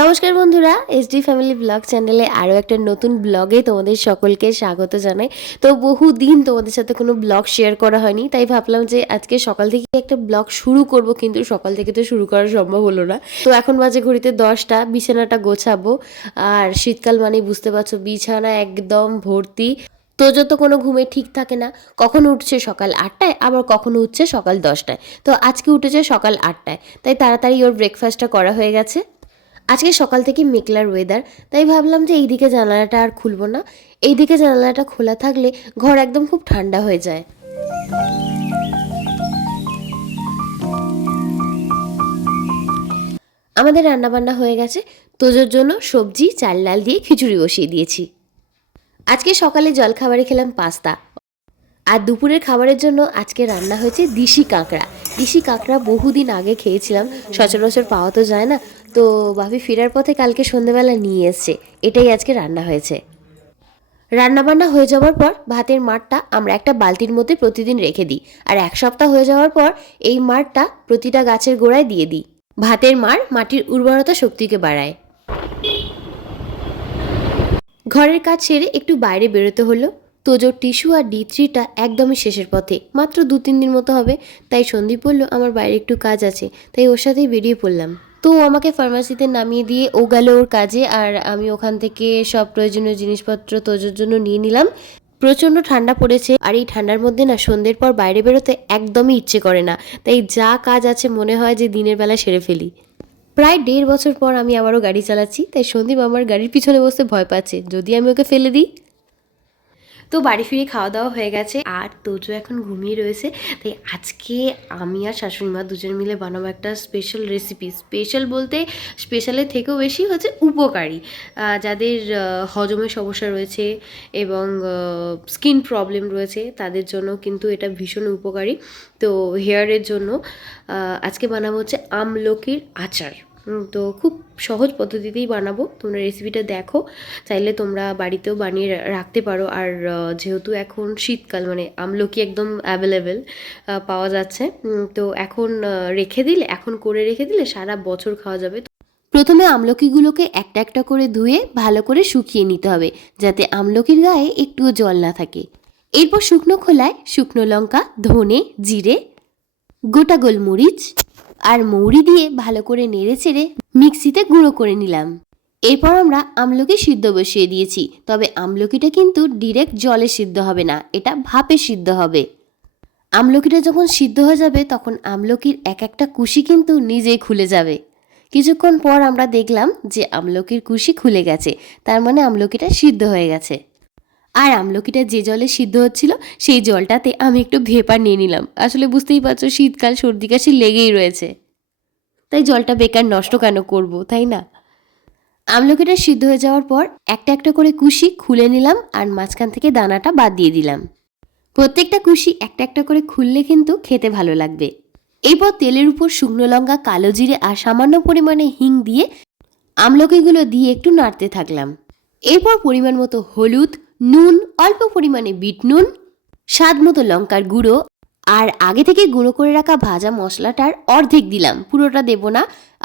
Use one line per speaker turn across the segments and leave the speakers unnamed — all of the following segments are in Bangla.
নমস্কার বন্ধুরা এসডি ফ্যামিলি ব্লগ চ্যানেলে আরও একটা নতুন ব্লগে তোমাদের সকলকে স্বাগত জানাই। তো বহু দিন তোমাদের সাথে কোনো ব্লগ শেয়ার করা হয়নি, তাই ভাবলাম যে আজকে সকাল থেকে একটা ব্লগ শুরু করব, কিন্তু সকাল থেকে তো শুরু করা সম্ভব হলো না। তো এখন বাজে ঘড়িতে দশটা, বিছানাটা গোছাবো। আর শীতকাল মানে বুঝতে পারছ, বিছানা একদম ভর্তি। তো কোনো ঘুমে ঠিক থাকে না, কখনো উঠছে সকাল আটটায়, আবার কখনো উঠছে সকাল দশটায়। তো আজকে উঠেছে সকাল আটটায়, তাই তাড়াতাড়ি ওর ব্রেকফাস্টটা করা হয়ে গেছে। আজকে সকাল থেকে মেঘলার ওয়েদার তাই ভাবলাম যে এইদিকে জানালাটা আর খুলবো না। এইদিকে জানালাটা খোলা থাকলে ঘর একদম খুব ঠান্ডা হয়ে যায়। আমাদের রান্নাবান্না হয়ে গেছে। তোজোর জন্য সবজি, চাল, ডাল দিয়ে খিচুড়ি বসিয়ে দিয়েছি। আজকে সকালে জলখাবারে খেলাম পাস্তা। আর দুপুরের খাবারের জন্য আজকে রান্না হয়েছে দিশি কাঁকড়া। দিশি কাঁকড়া বহুদিন আগে খেয়েছিলাম, সচরাচর পাওয়া তো যায় না। তো বাপি ফেরার পথে কালকে সন্ধেবেলা নিয়ে এসছে। এটাই আজকে রান্না হয়েছে। রান্নাবান্না হয়ে যাওয়ার পর ভাতের মাঠটা আমরা একটা বালতির মধ্যে প্রতিদিন রেখে দিই আর এক সপ্তাহ হয়ে যাওয়ার পর এই মাঠটা প্রতিটা গাছের গোড়ায় দিয়ে দিই। ভাতের মার মাটির উর্বরতা শক্তিকে বাড়ায়। ঘরের কাজ সেরে একটু বাইরে বেরোতে হলো। তোজোর টিস্যু আর ডি থ্রিটা একদমই শেষের পথে। মাত্র দু তিন দিন মতো হবে, তাই সন্দীপ বলল, আমার বাইরে একটু কাজ আছে। তাই ওর সাথেই বেরিয়ে পড়লাম। তো ও আমাকে ফার্মাসিতে নামিয়ে দিয়ে ও গেল ওর কাজে আর আমি ওখান থেকে সব প্রয়োজনীয় জিনিসপত্র তোজোর জন্য নিয়ে নিলাম। প্রচণ্ড ঠান্ডা পড়েছে আর এই ঠান্ডার মধ্যে না সন্ধ্যের পর বাইরে বেরোতে একদমই ইচ্ছে করে না। তাই যা কাজ আছে মনে হয় যে দিনের বেলা সেরে ফেলি। প্রায় দেড় বছর পর আমি আবারও গাড়ি চালাচ্ছি, তাই সন্দীপ আমার গাড়ির পিছনে বসতে ভয় পাচ্ছে। যদি আমি ওকে ফেলে দিই? তো বাড়ি ফিরে খাওয়া দাওয়া হয়ে গেছে আর তোজো এখন ঘুমিয়ে রয়েছে। তাই আজকে আমি আর শাশুড়ি মা দুজন মিলে বানাবো একটা স্পেশাল রেসিপি স্পেশাল বলতে স্পেশালের থেকেও বেশি হচ্ছে উপকারী। যাদের হজমের সমস্যা রয়েছে এবং স্কিন প্রবলেম রয়েছে, তাদের জন্য কিন্তু এটা ভীষণ উপকারী। তো হেয়ারের জন্য আজকে বানাবো হচ্ছে আমলকির আচার। তো খুব সহজ পদ্ধতিতেই বানাবো। তোমরা রেসিপিটা দেখো। চাইলে তোমরা বাড়িতেও বানিয়ে রাখতে পারো। আর যেহেতু এখন শীতকাল মানে আমলকি একদম অ্যাভেলেবেল পাওয়া যাচ্ছে। তো এখন রেখে দিলে, এখন করে রেখে দিলে সারা বছর খাওয়া যাবে। প্রথমে আমলকিগুলোকে একটা একটা করে ধুয়ে ভালো করে শুকিয়ে নিতে হবে, যাতে আমলকির গায়ে একটুও জল না থাকে। এরপর শুকনো খোলায় শুকনো লঙ্কা, ধনে, জিরে, গোটা গোলমরিচ আর মৌরি দিয়ে ভালো করে নেড়ে চেড়ে মিক্সিতে গুঁড়ো করে নিলাম। এরপর আমরা আমলকি সিদ্ধ বসিয়ে দিয়েছি, তবে আমলকিটা কিন্তু ডিরেক্ট জলে সিদ্ধ হবে না, এটা ভাপে সিদ্ধ হবে। আমলকিটা যখন সিদ্ধ হয়ে যাবে, তখন আমলকির এক একটা কুশি কিন্তু নিজেই খুলে যাবে। কিছুক্ষণ পর আমরা দেখলাম যে আমলকির কুশি খুলে গেছে, তার মানে আমলকিটা সিদ্ধ হয়ে গেছে। আর আমলকিটা যে জলে সিদ্ধ হচ্ছিল, সেই জলটাতে আমি একটু ভেপার নিয়ে নিলাম। আসলে বুঝতেই পারছ, শীতকাল সর্দি কাশি লেগেই রয়েছে। তাই জলটা বেকার নষ্ট কেন করব, তাই না? আমলকিটা সিদ্ধ হয়ে যাওয়ার পর একটা একটা করে কুশি খুলে নিলাম আর মাঝখান থেকে দানাটা বাদ দিয়ে দিলাম। প্রত্যেকটা কুশি একটা একটা করে খুললে কিন্তু খেতে ভালো লাগবে। এরপর তেলের উপর শুকনো লঙ্কা, কালো জিরে আর সামান্য পরিমাণে হিং দিয়ে আমলকিগুলো দিয়ে একটু নাড়তে থাকলাম। এরপর পরিমাণ মতো হলুদ, নুন, অল্প পরিমাণে বিট নুন, স্বাদ মতো লঙ্কার গুঁড়ো, আর আগে থেকে গুঁড়ো করে রাখা ভাজা মশলাটার অর্ধেক দিলাম। পুরোটা দেব না,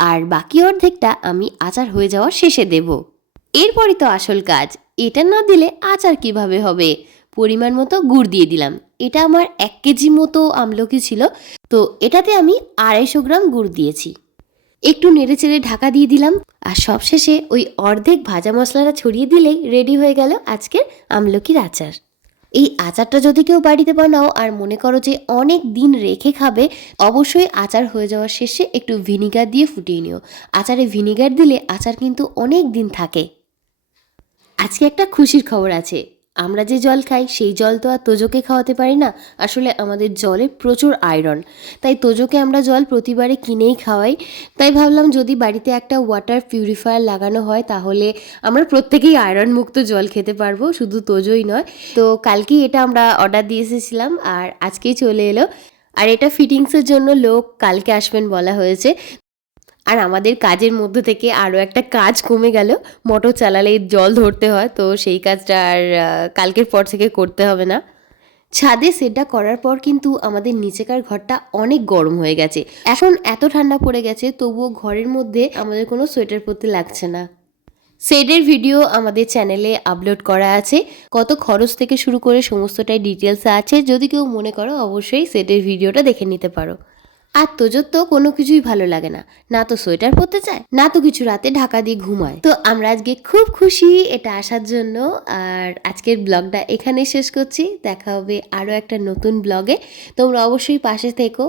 আর বাকি অর্ধেকটা আমি আচার হয়ে যাওয়ার শেষে দেব। এরপরই তো আসল কাজ, এটা না দিলে আচার কীভাবে হবে? পরিমাণ মতো গুড় দিয়ে দিলাম। এটা আমার এক কেজি মতো আমলকি ছিল, তো এটাতে আমি আড়াইশো গ্রাম গুড় দিয়েছি। একটু নেড়ে চেড়ে ঢাকা দিয়ে দিলাম আর সবশেষে ওই অর্ধেক ভাজা মশলাটা ছড়িয়ে দিলেই রেডি হয়ে গেল আজকের আমলকির আচার। এই আচারটা যদি কেউ বাড়িতে বানাও আর মনে করো যে অনেক দিন রেখে খাবে, অবশ্যই আচার হয়ে যাওয়ার শেষে একটু ভিনিগার দিয়ে ফুটিয়ে নিও। আচারে ভিনিগার দিলে আচার কিন্তু অনেক দিন থাকে। আজকে একটা খুশির খবর আছে। আমরা যে জল খাই, সেই জল তো আর তোজোকে খাওয়াতে পারি না। আসলে আমাদের জলে প্রচুর আয়রন তাই তোজোকে আমরা জল প্রতিবারে কিনেই খাওয়াই। তাই ভাবলাম যদি বাড়িতে একটা ওয়াটার পিউরিফায়ার লাগানো হয়, তাহলে আমরা প্রত্যেকেই আয়রন মুক্ত জল খেতে পারব। শুধু তোজোই নয়। তো কালকেই এটা আমরা অর্ডার দিয়ে এসেছিলাম আর আজকেই চলে এলো। আর এটা ফিটিংসের জন্য লোক কালকে আসবেন বলা হয়েছে। আর আমাদের কাজের মধ্যে থেকে আরও একটা কাজ কমে গেল। মোটর চালালে জল ধরতে হয়, তো সেই কাজটা আর কালকের পর থেকে করতে হবে না। ছাদে সেটটা করার পর কিন্তু আমাদের নিচেকার ঘরটা অনেক গরম হয়ে গেছে। এখন এত ঠান্ডা পড়ে গেছে, তবুও ঘরের মধ্যে আমাদের কোনো সোয়েটার পরতে লাগছে না। সেডের ভিডিও আমাদের চ্যানেলে আপলোড করা আছে। কত খরচ থেকে শুরু করে সমস্তটাই ডিটেলস আছে। যদি কেউ মনে করো, অবশ্যই সেডের ভিডিওটা দেখে নিতে পারো। আর তোজোর তো কোনো কিছুই ভালো লাগে না। না তো সোয়েটার পরতে চায়, না তো কিছু রাতে ঢাকা দিয়ে ঘুমায়। তো আমরা আজকে খুব খুশি এটা আসার জন্য। আর আজকের ব্লগটা এখানে শেষ করছি। দেখা হবে আরও একটা নতুন ব্লগে। তোমরা অবশ্যই পাশে থেকো।